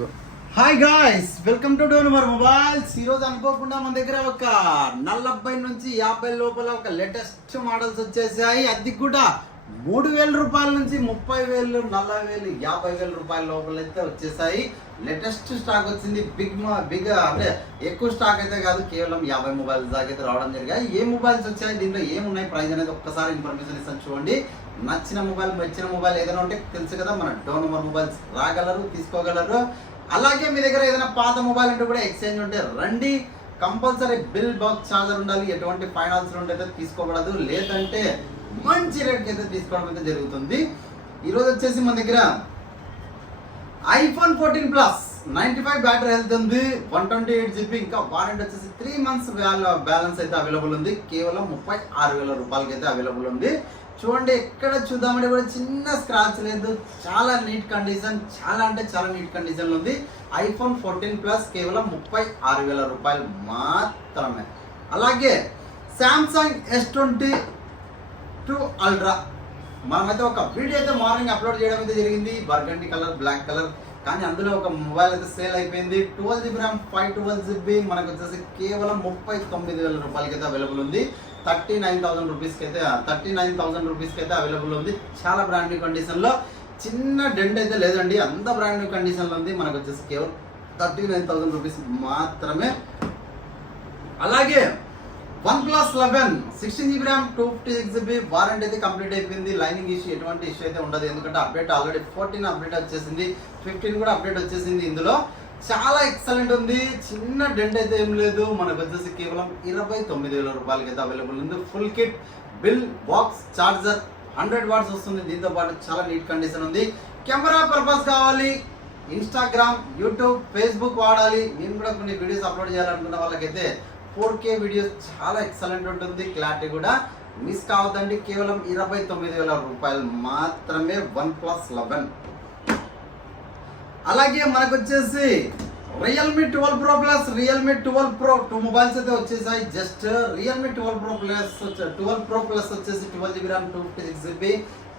Hi guys welcome to డోనమర్ mobiles ఈరోజు అనుకోకుండా మన దగ్గర ఒక నలభై నుంచి యాభై లోపల ఒక లేటెస్ట్ మోడల్స్ వచ్చేసాయి. అది కూడా మూడు వేల రూపాయల నుంచి ముప్పై వేలు నలభై వేలు యాభై వేల రూపాయల లోపల అయితే వచ్చేసాయి. లేటెస్ట్ స్టాక్ వచ్చింది బిగ్ మా బిగ్ అంటే ఎక్కువ స్టాక్ అయితే కాదు కేవలం యాభై మొబైల్స్ దాకా అయితే రావడం జరిగాయి. ఏ మొబైల్స్ వచ్చాయి దీంట్లో ఏమున్నాయి ప్రైస్ అనేది ఒక్కసారి ఇన్ఫర్మేషన్ ఇస్తాను చూడండి. నచ్చిన మొబైల్ మెచ్చిన మొబైల్ ఏదైనా ఉంటే తెలుసు కదా మన డోనమర్ మొబైల్స్ రాగలరు తీసుకోగలరు. అలాగే మీ దగ్గర ఏదైనా పాత మొబైల్ ఉంటే కూడా ఎక్స్చేంజ్ ఉంటే రండి. కంపల్సరీ బిల్ బాక్స్ ఛార్జర్ ఉండాలి ఎటువంటి ఫైనాన్స్ ఉంటే తీసుకోకూడదు లేదంటే మంచి రేట్కి అయితే తీసుకోవడం అయితే జరుగుతుంది. ఈరోజు వచ్చేసి మన దగ్గర iPhone fourteen plus ninety five battery health ఉంది వన్ ట్వంటీ ఎయిట్ జీబీ ఇంకా వారంటీ వచ్చేసి త్రీ మంత్స్ బ్యాలెన్స్ అయితే అవైలబుల్ ఉంది. కేవలం ముప్పై ఆరు వేల రూపాయలకి అయితే అవైలబుల్ ఉంది. చూడండి ఎక్కడ చూద్దామంటే కూడా చిన్న స్క్రాచ్ లేదు. చాలా నీట్ కండిషన్ చాలా అంటే చాలా నీట్ కండిషన్లో ఉంది. ఐఫోన్ ఫోర్టీన్ ప్లస్ కేవలం ముప్పై ఆరు వేల రూపాయలు మాత్రమే. అలాగే Samsung S twenty two ultra. మనమైతే ఒక వీడియో అయితే మార్నింగ్ అప్లోడ్ చేయడం అయితే జరిగింది. Burgundy colour black colour. కానీ అందులో ఒక మొబైల్ అయితే సేల్ అయిపోయింది. Twelve GB RAM five twelve GB. మనకు వచ్చేసి కేవలం ముప్పై తొమ్మిది వేల రూపాయలకి అయితే అవైలబుల్ ఉంది. థర్టీ నైన్ థౌసండ్ రూపీస్కి అయితే థర్టీ నైన్ థౌసండ్ రూపీస్కి అయితే అవైలబుల్ ఉంది. చాలా బ్రాండ్ కండిషన్లో చిన్న డెంట్ అయితే లేదండి. అంత బ్రాండ్ కండిషన్లో ఉంది. మనకు వచ్చేసి కేవలం థర్టీ నైన్ థౌసండ్ రూపీస్ మాత్రమే. అలాగే one plus eleven sixteen GB RAM two fifty six GB warranty అయితే కంప్లీట్ అయిపోయింది. లైనింగ్ ఇష్యూ ఎటువంటి ఇష్యూ అయితే ఉండదు. ఎందుకంటే అప్డేట్ ఆల్రెడీ ఫోర్టీన్ అప్డేట్ వచ్చేసింది. ఫిఫ్టీన్ కూడా అప్డేట్ వచ్చేసింది ఇందులో. చాలా ఎక్సలెంట్ ఉంది. చిన్న డెంట్ అయితే ఏం లేదు. మనకు వచ్చేసి కేవలం ఇరవై తొమ్మిది వేల రూపాయలకి అయితే అవైలబుల్ ఉంది. Full kit bill box charger hundred watts వస్తుంది. దీంతో పాటు చాలా నీట్ కండిషన్ ఉంది. కెమెరా పర్పస్ కావాలి. ఇన్స్టాగ్రామ్ యూట్యూబ్ ఫేస్బుక్ వాడాలి. నేను కూడా కొన్ని వీడియోస్ అప్లోడ్ చేయాలనుకున్న వాళ్ళకైతే ఫోర్ కే వీడియోస్ చాలా ఎక్సలెంట్ ఉంటుంది. క్లారిటీ కూడా మిస్ కావద్దండి. కేవలం ఇరవై తొమ్మిది వేల రూపాయలు మాత్రమే వన్ ప్లస్ లెవెన్. అలాగే మనకు వచ్చేసి Realme twelve pro plus Realme twelve pro two mobiles అయితే వచ్చేసాయి. Just Realme twelve pro plus twelve pro plus వచ్చేసి twelve GB RAM two fifty six GB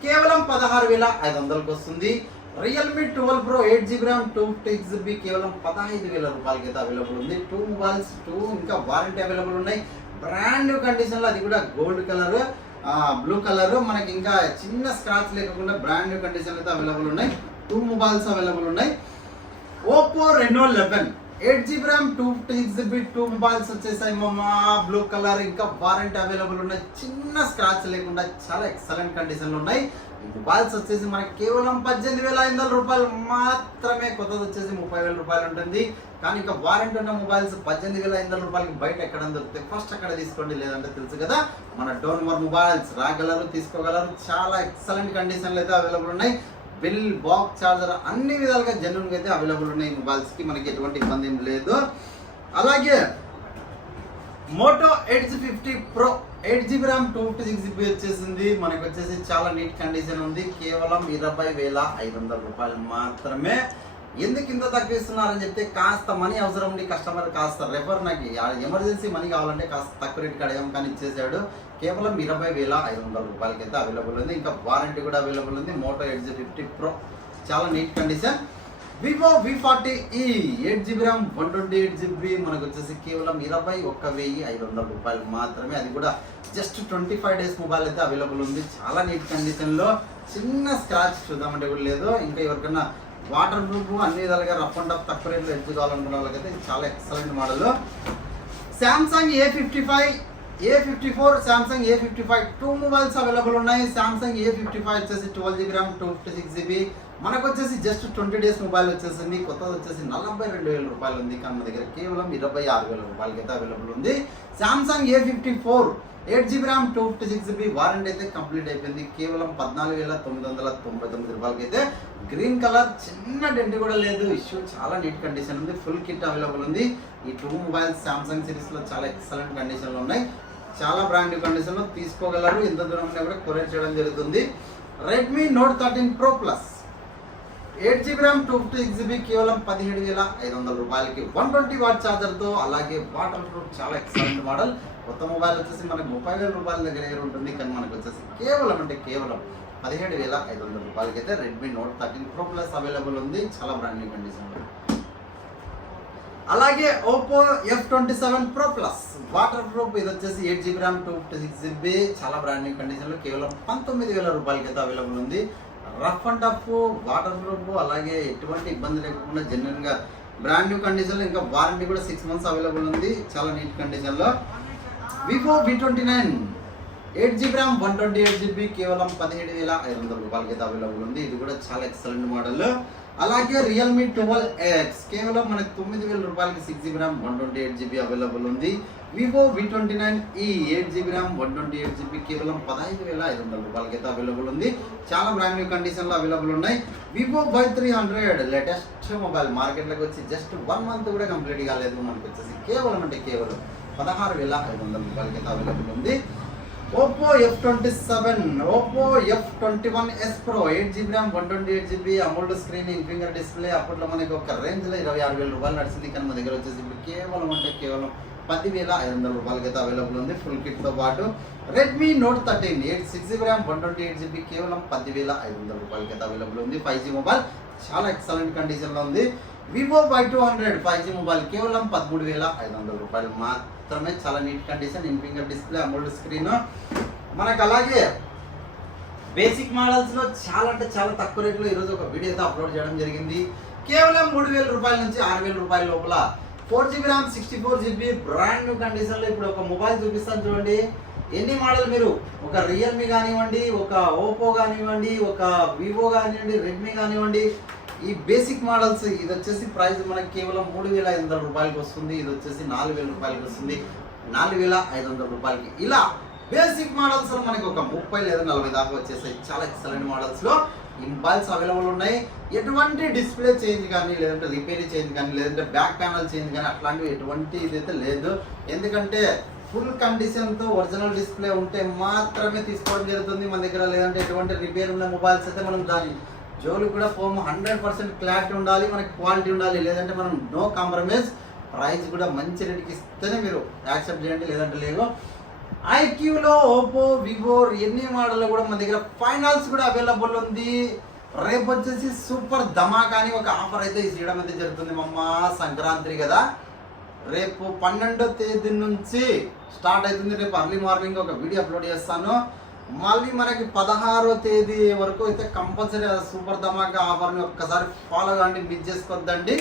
కేవలం పదహారు వేల ఐదు వందలకు వస్తుంది. Realme twelve pro eight GB RAM two fifty six GB కేవలం పదహైదు వేల రూపాయలకి అయితే అవైలబుల్ ఉంది. టూ మొబైల్స్ టూ ఇంకా వారంటీ అవైలబుల్ ఉన్నాయి. బ్రాండ్ న్యూ కండిషన్లో అది కూడా గోల్డ్ కలర్ బ్లూ కలర్ మనకి ఇంకా చిన్న స్క్రాచ్ లేకుండా బ్రాండ్ న్యూ కండిషన్ అయితే అవైలబుల్ ఉన్నాయి. టూ మొబైల్స్ అవైలబుల్ ఉన్నాయి. Oppo Reno eleven eight GB RAM two fifty six GB two mobiles వచ్చేసాయి మామా. బ్లూ కలర్ ఇంకా వారంటీ అవైలబుల్ ఉన్నాయి చిన్న స్క్రాచ్ లేకుండా చాలా ఎక్సలెంట్ కండిషన్లు ఉన్నాయి. ఈ మొబైల్స్ వచ్చేసి మనకి కేవలం పద్దెనిమిది వేల ఐదు వందల రూపాయలు మాత్రమే కొత్తది వచ్చేసి ముప్పై వేల రూపాయలు ఉంటుంది. కానీ ఇంకా వారంటీ ఉన్న మొబైల్స్ పద్దెనిమిది వేల ఐదు వందల రూపాయలకి బయట ఎక్కడ దొరుకుతాయి ఫస్ట్ అక్కడ తీసుకోండి లేదంటే తెలుసు కదా. మన డోన్మర్ మొబైల్స్ రాగలరు తీసుకోగలరు. చాలా ఎక్సలెంట్ కండిషన్లు అయితే అవైలబుల్ ఉన్నాయి. బిల్ బాక్స్ చార్జర్ అన్ని విధాలుగా జెన్యున్గా అయితే అవైలబుల్ ఉన్నాయి. మొబైల్స్కి మనకి ఎటువంటి ఇబ్బంది ఏం లేదు. అలాగే Moto eight G fifty pro eight GB RAM two fifty six GB వచ్చేసింది. మనకి వచ్చేసి చాలా నీట్ కండిషన్ ఉంది. కేవలం ఇరవై వేల ఐదు వందల రూపాయలు మాత్రమే. ఎందుకు ఇంత తగ్గిస్తున్నారని చెప్తే కాస్త మనీ అవసరం ఉండి కస్టమర్ కాస్త రెఫర్ నాకు ఎమర్జెన్సీ మనీ కావాలంటే కాస్త తక్కువ రేట్ అడగాం కానీ ఇచ్చేసాడు కేవలం ఇరవై వేల ఐదు వందల రూపాయలకి అయితే అవైలబుల్ ఉంది. ఇంకా వారంటీ కూడా అవైలబుల్ ఉంది. Moto eight G fifty pro చాలా neat condition Vivo V forty E eight GB RAM one twenty eight GB మనకు వచ్చేసి కేవలం ఇరవై ఒక్క వెయ్యి ఐదు వందల రూపాయలు మాత్రమే. అది కూడా just twenty five days mobile అయితే అవైలబుల్ ఉంది. చాలా నీట్ కండిషన్లో చిన్న స్క్రాచ్ చూద్దామంటే కూడా లేదు. ఇంకా ఎవరికన్నా వాటర్ ప్రూఫ్ అన్ని విధాలుగా రఫ్ అండ్ టఫ్ తక్కువ రేట్లో ఎడ్జ్ కావాలనుకున్న వాళ్ళకైతే ఇది చాలా excellent model Samsung A fifty five A fifty four Samsung A fifty five two mobiles available ఉన్నాయి. శాంసంగ్ ఏ ఫిఫ్టీ ఫైవ్ వచ్చేసి twelve GB RAM two fifty six GB మనకు వచ్చేసి జస్ట్ ట్వంటీ డేస్ మొబైల్ వచ్చేసింది. కొత్తది వచ్చేసి నలభై రెండు వేల రూపాయలు ఉంది. కానీ మన దగ్గర కేవలం ఇరవై ఆరు వేల రూపాయలకి అయితే అవైలబుల్ ఉంది. Samsung A fifty four eight GB RAM two fifty six GB warranty అయితే కంప్లీట్ అయిపోయింది. కేవలం పద్నాలుగు వేల తొమ్మిది వందల తొంభై తొమ్మిది రూపాయలకి అయితే గ్రీన్ కలర్ చిన్న డెంట్ కూడా లేదు. ఇష్యూ చాలా నీట్ కండిషన్ ఉంది. ఫుల్ కిట్ అవైలబుల్ ఉంది. ఈ టూ మొబైల్స్ సామ్సంగ్ సిరీస్లో చాలా ఎక్సలెంట్ కండిషన్లో ఉన్నాయి. చాలా బ్రాండ్ కండిషన్లో తీసుకోగలరు. ఎంత దూరం కూడా కొరియర్ చేయడం జరుగుతుంది. Redmi Note thirteen pro plus eight GB RAM two fifty six GB కేవలం పదిహేడు వేల ఐదు వందల రూపాయలకి. వన్ ట్వంటీ వాట్ ఛార్జర్తో అలాగే వాటర్ ప్రూఫ్ చాలా ఎక్సలెంట్ మోడల్. కొత్త మొబైల్ వచ్చేసి మనకి ముప్పై వేల రూపాయల దగ్గర ఉంటుంది కానీ మనకు వచ్చేసి కేవలం అంటే కేవలం పదిహేడు వేల ఐదు వందల రూపాయలకి అయితే Redmi Note thirteen pro plus available ఉంది. చాలా బ్రాండ్ న్యూ అలాగే Oppo F twenty seven pro plus waterproof ఇది వచ్చేసి eight GB RAM two fifty six GB చాలా బ్రాండ్ న్యూ కండిషన్లో కేవలం పంతొమ్మిది వేల రూపాయలకి అయితే అవైలబుల్ ఉంది. Rough and tough waterproof అలాగే ఎటువంటి ఇబ్బంది లేకుండా జనరల్గా బ్రాండ్ న్యూ కండిషన్లో ఇంకా వారంటీ కూడా సిక్స్ మంత్స్ అవైలబుల్ ఉంది. చాలా నీట్ కండిషన్లో Vivo V twenty nine eight GB RAM one twenty eight GB కేవలం పదిహేడు వేల ఐదు వందల రూపాయలకి అయితే అవైలబుల్ ఉంది. ఇది కూడా చాలా ఎక్సలెంట్ మోడల్ అలాగే రియల్మీ ట్వెల్వ్ ఎక్స్ కేవలం మనకు తొమ్మిది వేల రూపాయలకి six GB RAM one twenty eight GB available ఉంది. Vivo V twenty nine E eight GB RAM one twenty eight GB కేవలం పదహైదు వేల ఐదు వందల రూపాయలకి అయితే అవైలబుల్ ఉంది. చాలా బ్రాండ్ న్యూ కండిషన్లో అవైలబుల్ ఉన్నాయి. Vivo Y three hundred latest mobile మార్కెట్లోకి వచ్చి జస్ట్ వన్ మంత్ కూడా కంప్లీట్ కాలేదు. మనకు వచ్చేసి కేవలం అంటే కేవలం పదహారు వేల ఐదు వందల రూపాయలకి అయితే అవైలబుల్ ఉంది. Oppo F twenty seven Oppo F twenty one S pro eight GB RAM one twenty eight GB AMOLED screen finger display అప్పట్లో మనకి ఒక రేంజ్లో ఇరవై ఆరు వేల రూపాయలు నడిచింది కానీ మన దగ్గర వచ్చేసి ఇప్పుడు కేవలం అంటే కేవలం పదివేల ఐదు వందల రూపాయలకి అయితే అవైలబుల్ ఉంది ఫుల్ కిట్తో పాటు. Redmi Note thirteen eight six GB RAM one twenty eight GB కేవలం పదివేల ఐదు వందల రూపాయలకి అయితే అవైలబుల్ ఉంది. ఫైవ్ జీ మొబైల్ చాలా ఎక్సలెంట్ కండిషన్లో ఉంది. Vivo Y two hundred five G mobile కేవలం పదమూడు వేల ఐదు వందల రూపాయలు మాత్రమే చాలా neat condition in finger display AMOLED screen మనకు అలాగే బేసిక్ మోడల్స్లో చాలా అంటే చాలా తక్కువ రేట్లో ఈరోజు ఒక వీడియో అయితే అప్లోడ్ చేయడం జరిగింది. కేవలం మూడు వేల రూపాయల నుంచి ఆరు వేల రూపాయల లోపల four GB RAM sixty four GB brand new కండిషన్లో ఇప్పుడు ఒక మొబైల్ చూపిస్తాను చూడండి. ఎన్ని మోడల్ మీరు? ఒక రియల్మీ కానివ్వండి ఒక ఓపో కానివ్వండి ఒక వివో కానివ్వండి రెడ్మీ కానివ్వండి ఈ బేసిక్ మోడల్స్ ఇది వచ్చేసి ప్రైస్ మనకి కేవలం మూడు వేల ఐదు వందల రూపాయలకి వస్తుంది. ఇది వచ్చేసి నాలుగు వేల రూపాయలకి వస్తుంది. నాలుగు వేల ఐదు వందల రూపాయలకి. ఇలా బేసిక్ మోడల్స్ మనకి ఒక ముప్పై లేదా నలభై దాకా వచ్చేసాయి. చాలా ఎక్సలెంట్ మోడల్స్లో ఈ మొబైల్స్ అవైలబుల్ ఉన్నాయి. ఎటువంటి డిస్ప్లే చేంజ్ కానీ లేదంటే రిపేర్ చేంజ్ కానీ లేదంటే బ్యాక్ ప్యానల్ చేంజ్ కానీ అట్లాంటివి ఎటువంటి ఇదైతే లేదు. ఎందుకంటే ఫుల్ కండిషన్తో ఒరిజినల్ డిస్ప్లే ఉంటే మాత్రమే తీసుకోవడం జరుగుతుంది మన దగ్గర. లేదంటే ఎటువంటి రిపేర్ ఉన్న మొబైల్స్ అయితే మనం దాని జోలు కూడా పోము హండ్రెడ్ పర్సెంట్ క్లారిటీ ఉండాలి మనకి క్వాలిటీ ఉండాలి. లేదంటే మనం నో కాంప్రమైజ్ ప్రైస్ కూడా మంచి రేటుకి ఇస్తేనే మీరు యాక్సెప్ట్ చేయండి లేదంటే లేదు. ఐక్యూలో ఓపో వివో ఎన్ని మోడల్లో కూడా మన దగ్గర ఫైనాన్స్ కూడా అవైలబుల్ ఉంది. రేపు వచ్చేసి సూపర్ ధమాకా అని ఒక ఆఫర్ అయితే చేయడం అయితే జరుగుతుంది మమ్మ సంక్రాంతి కదా. రేపు పన్నెండో తేదీ నుంచి స్టార్ట్ అవుతుంది. రేపు అర్లీ మార్నింగ్ ఒక వీడియో అప్లోడ్ చేస్తాను. మళ్ళీ మనకి పదహారో తేదీ వరకు అయితే కంపల్సరీ సూపర్ ధమాకా ఆఫర్ని ఒక్కసారి ఫాలో కండి మిస్ చేసుకోవద్దండి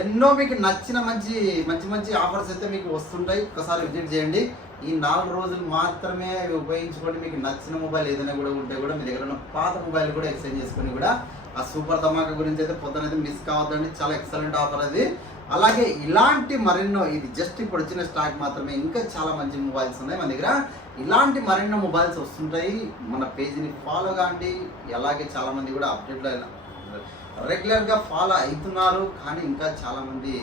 ఎన్నో మీకు నచ్చిన మంచి మంచి మంచి ఆఫర్స్ అయితే మీకు వస్తుంటాయి. ఒక్కసారి విజిట్ చేయండి. ఈ నాలుగు రోజులు మాత్రమే అవి ఉపయోగించుకోండి. మీకు నచ్చిన మొబైల్ ఏదైనా కూడా ఉంటే కూడా మీ దగ్గర ఉన్న పాత మొబైల్ కూడా ఎక్స్చేంజ్ చేసుకొని కూడా ఆ సూపర్ ధమాకా గురించి అయితే పొద్దునైతే మిస్ కావద్దండి. చాలా ఎక్సలెంట్ ఆఫర్ అది. అలాగే ఇలాంటి మరెన్నో ఇది జస్ట్ ఇప్పుడు వచ్చిన స్టాక్ మాత్రమే ఇంకా చాలా మంచి మొబైల్స్ ఉన్నాయి మన దగ్గర. ఇలాంటి మరెన్నో మొబైల్స్ వస్తుంటాయి. మన పేజీని ఫాలో కాండి. అలాగే చాలా మంది కూడా అప్డేట్లో రెగ్యులర్గా ఫాలో అవుతున్నారు. కానీ ఇంకా చాలామంది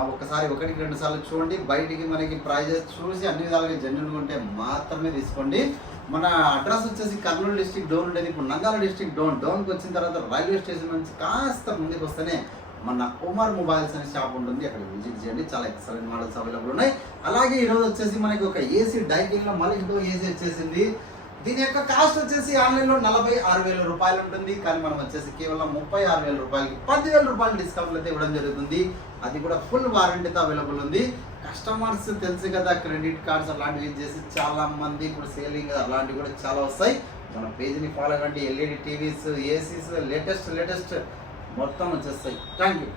ఒకసారి ఒకటికి రెండు సార్లు చూడండి. బయటికి మనకి ప్రైజెస్ చూసి అన్ని విధాలుగా జెన్యున్గా ఉంటే మాత్రమే తీసుకోండి. మన అడ్రస్ వచ్చేసి కర్నూలు డిస్టిక్ డోన్ ఉండేది. ఇప్పుడు నంద్యాల డిస్టిక్ డోన్ డోన్కి వచ్చిన తర్వాత రైల్వే స్టేషన్ నుంచి కాస్త ముందుకు వస్తేనే మన ఉమర్ మొబైల్స్ అనే షాప్ ఉంటుంది. అక్కడ విజిట్ చేయండి. చాలా ఎక్సలెంట్ మోడల్స్ అవైలబుల్ ఉన్నాయి. అలాగే ఈరోజు వచ్చేసి మనకి ఒక ఏసీ డైకింగ్లో మళ్ళీ ఇంకో ఏసీ వచ్చేసింది. దీని యొక్క కాస్ట్ వచ్చేసి ఆన్లైన్లో నలభై ఆరు వేల రూపాయలు ఉంటుంది. కానీ మనం వచ్చేసి కేవలం ముప్పై ఆరు వేల రూపాయలకి పదివేల రూపాయలు డిస్కౌంట్ అయితే ఇవ్వడం జరుగుతుంది. అది కూడా ఫుల్ వారంటీతో అవైలబుల్ ఉంది. కస్టమర్స్ తెలుసు కదా క్రెడిట్ కార్డ్స్ అలాంటివి చేసి చాలా మంది ఇప్పుడు సేలింగ్ అలాంటివి కూడా చాలా వస్తాయి. మన పేజీని ఫాలో కండి. LED TVs ACs latest latest మొత్తం వచ్చేస్తాయి. Thank you